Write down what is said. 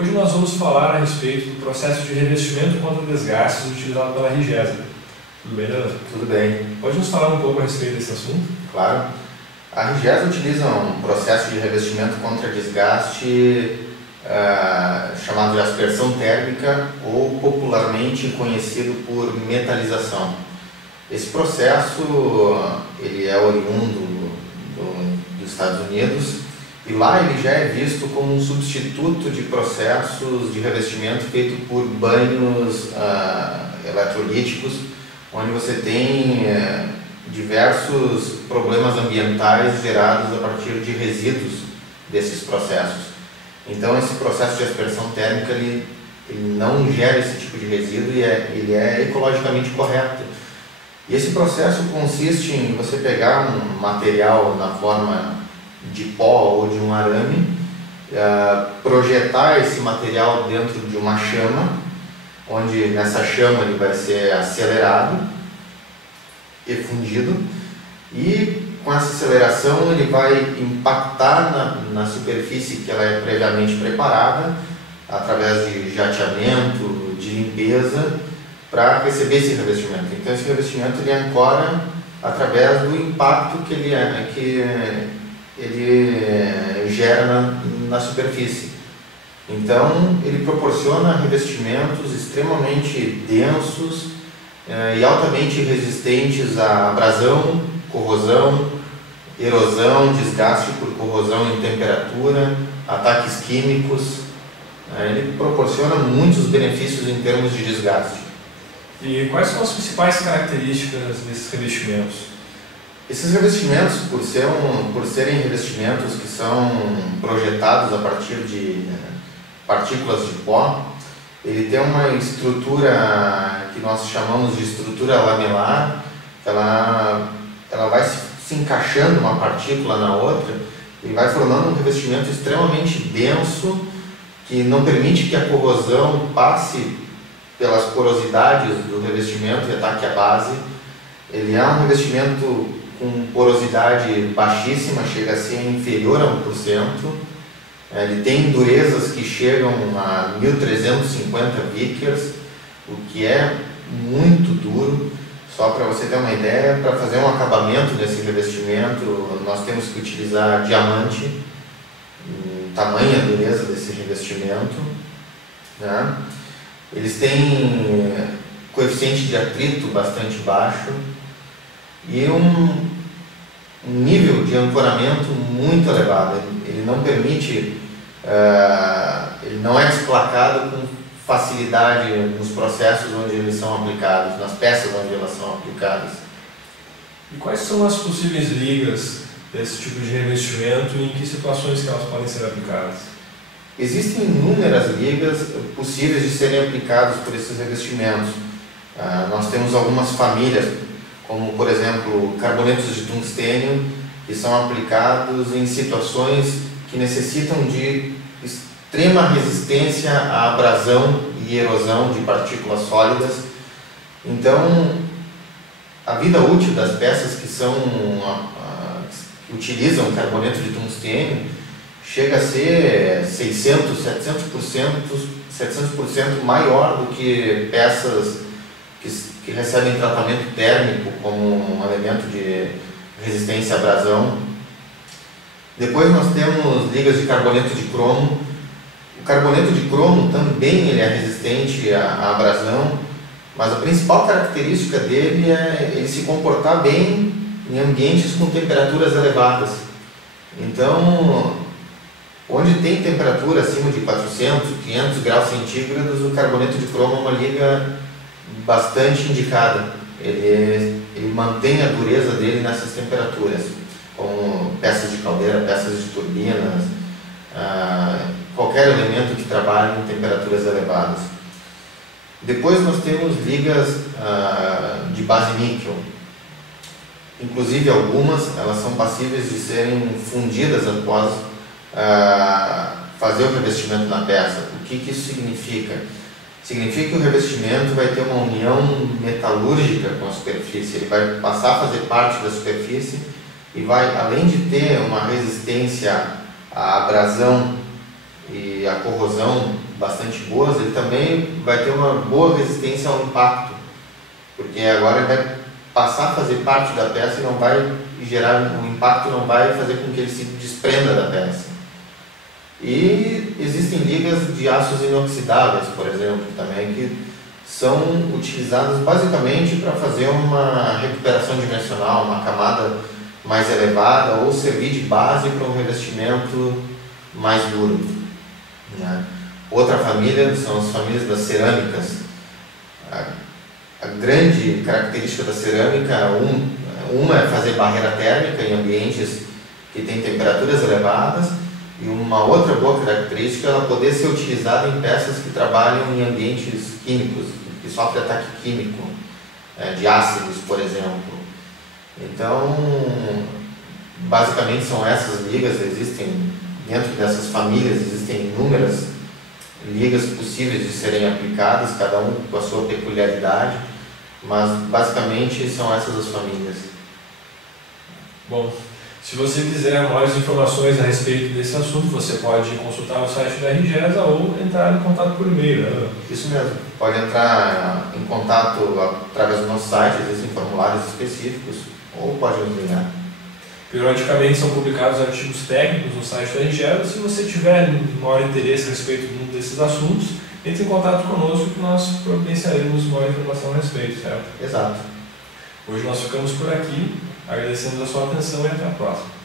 Hoje nós vamos falar a respeito do processo de revestimento contra desgastes utilizado pela Rigesa. Tudo bem, Leandro? Tudo bem. Pode nos falar um pouco a respeito desse assunto? Claro. A Rigesa utiliza um processo de revestimento contra desgaste chamado de aspersão térmica ou popularmente conhecido por metalização. Esse processo ele é oriundo dos Estados Unidos e lá ele já é visto como um substituto de processos de revestimento feito por banhos eletrolíticos, onde você tem diversos problemas ambientais gerados a partir de resíduos desses processos. Então esse processo de aspersão térmica ele não gera esse tipo de resíduo e ele é ecologicamente correto. E esse processo consiste em você pegar um material na forma de pó ou de um arame, projetar esse material dentro de uma chama, onde nessa chama ele vai ser acelerado e fundido, e com essa aceleração ele vai impactar na superfície que ela é previamente preparada, através de jateamento, de limpeza, para receber esse revestimento. Então esse revestimento ele ancora através do impacto que ele gera na superfície. Então ele proporciona revestimentos extremamente densos e altamente resistentes à abrasão, corrosão, erosão, desgaste por corrosão em temperatura, ataques químicos. Ele proporciona muitos benefícios em termos de desgaste. E quais são as principais características desses revestimentos? Esses revestimentos, por serem revestimentos que são projetados a partir de partículas de pó, ele tem uma estrutura que nós chamamos de estrutura lamelar. Ela vai se encaixando uma partícula na outra e vai formando um revestimento extremamente denso que não permite que a corrosão passe pelas porosidades do revestimento e ataque a base. Ele é um revestimento com porosidade baixíssima, chega a ser inferior a 1%. Ele tem durezas que chegam a 1350 Vickers, o que é muito duro. Só para você ter uma ideia, para fazer um acabamento desse revestimento, nós temos que utilizar diamante, tamanha dureza desse revestimento, né? Eles têm coeficiente de atrito bastante baixo e um nível de ancoramento muito elevado. Ele não permite, ele não é desplacado com facilidade nos processos onde eles são aplicados, nas peças onde elas são aplicadas. E quais são as possíveis ligas desse tipo de revestimento e em que situações que elas podem ser aplicadas? Existem inúmeras ligas possíveis de serem aplicadas por esses revestimentos. Nós temos algumas famílias, como por exemplo carbonetos de tungstênio, que são aplicados em situações que necessitam de extrema resistência à abrasão e erosão de partículas sólidas. Então, a vida útil das peças que utilizam carboneto de tungstênio chega a ser 600, 700% maior do que peças que recebem tratamento térmico como um elemento de resistência à abrasão. Depois nós temos ligas de carboneto de cromo. O carboneto de cromo também ele é resistente à abrasão, mas a principal característica dele é ele se comportar bem em ambientes com temperaturas elevadas. Então, onde tem temperatura acima de 400, 500 graus centígrados, o carboneto de cromo é uma liga bastante indicada. Ele mantém a dureza dele nessas temperaturas, como peças de caldeira, peças de turbinas, qualquer elemento que trabalhe em temperaturas elevadas. Depois nós temos ligas de base níquel. Inclusive algumas, elas são passíveis de serem fundidas após fazer o revestimento na peça. O que isso significa? Significa que o revestimento vai ter uma união metalúrgica com a superfície, ele vai passar a fazer parte da superfície e vai, além de ter uma resistência à abrasão e a corrosão bastante boas, ele também vai ter uma boa resistência ao impacto, porque agora ele vai passar a fazer parte da peça e não vai gerar, o impacto não vai fazer com que ele se desprenda da peça. E existem ligas de aços inoxidáveis, por exemplo, também, que são utilizadas basicamente para fazer uma recuperação dimensional, uma camada mais elevada, ou servir de base para um revestimento mais duro, né? Outra família são as famílias das cerâmicas. A grande característica da cerâmica, uma é fazer barreira térmica em ambientes que têm temperaturas elevadas, e uma outra boa característica é ela poder ser utilizada em peças que trabalham em ambientes químicos, que sofrem ataque químico, de ácidos, por exemplo. Então, basicamente são essas ligas. Existem, dentro dessas famílias, existem inúmeras ligas possíveis de serem aplicadas, cada um com a sua peculiaridade, mas basicamente são essas as famílias. Bom, se você quiser mais informações a respeito desse assunto, você pode consultar o site da RGESA ou entrar em contato por e-mail, né? Isso mesmo, pode entrar em contato através do nosso site, existem formulários específicos, ou pode nos ligar. Periodicamente são publicados artigos técnicos no site da RGESA. Se você tiver maior interesse a respeito de um desses assuntos, entre em contato conosco que nós providenciaremos maior informação a respeito, certo? Exato. Hoje nós ficamos por aqui, agradecemos a sua atenção e até a próxima.